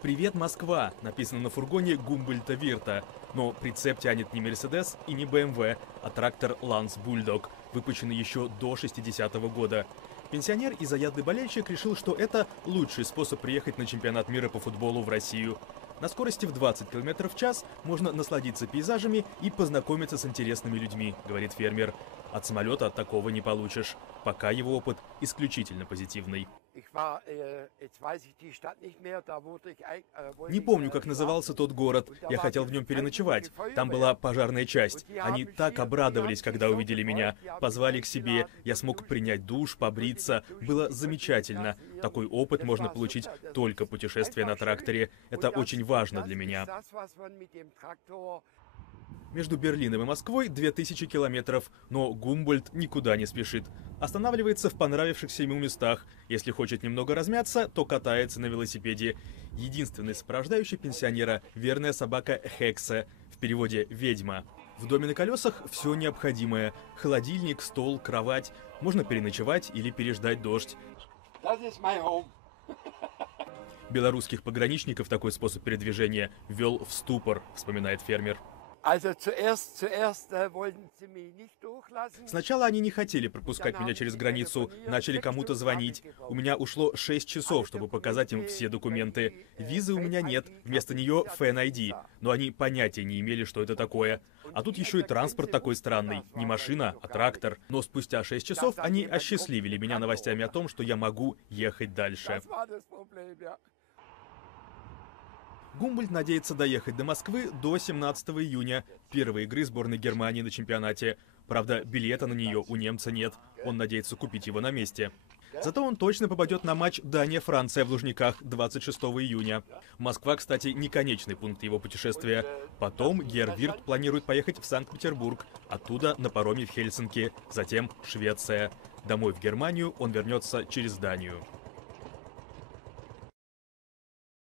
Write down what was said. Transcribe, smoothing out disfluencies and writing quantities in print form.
«Привет, Москва» написано на фургоне Гумбольдта Вирта, но прицеп тянет не Мерседес и не БМВ, а трактор Ланс Бульдог, выпущенный еще до 60-го года. Пенсионер и заядлый болельщик решил, что это лучший способ приехать на чемпионат мира по футболу в Россию. На скорости в 20 км в час можно насладиться пейзажами и познакомиться с интересными людьми, говорит фермер. От самолета такого не получишь. Пока его опыт исключительно позитивный. Не помню, как назывался тот город. Я хотел в нем переночевать. Там была пожарная часть. Они так обрадовались, когда увидели меня. Позвали к себе. Я смог принять душ, побриться. Было замечательно. Такой опыт можно получить только путешествуя на тракторе. Это очень важно для меня. Между Берлином и Москвой 2000 километров, но Гумбольдт никуда не спешит. Останавливается в понравившихся ему местах. Если хочет немного размяться, то катается на велосипеде. Единственный сопровождающий пенсионера — верная собака Хексе, в переводе «ведьма». В доме на колесах все необходимое. Холодильник, стол, кровать. Можно переночевать или переждать дождь. Белорусских пограничников такой способ передвижения ввел в ступор, вспоминает фермер. Сначала они не хотели пропускать меня через границу, начали кому-то звонить. У меня ушло 6 часов, чтобы показать им все документы. Визы у меня нет, вместо нее Fan-ID, но они понятия не имели, что это такое. А тут еще и транспорт такой странный, не машина, а трактор. Но спустя 6 часов они осчастливили меня новостями о том, что я могу ехать дальше. Гумбольдт надеется доехать до Москвы до 17 июня, первой игры сборной Германии на чемпионате. Правда, билета на нее у немца нет, он надеется купить его на месте. Зато он точно попадет на матч Дания-Франция в Лужниках 26 июня. Москва, кстати, не конечный пункт его путешествия. Потом Герр Вирт планирует поехать в Санкт-Петербург, оттуда на пароме в Хельсинки, затем Швеция. Домой в Германию он вернется через Данию.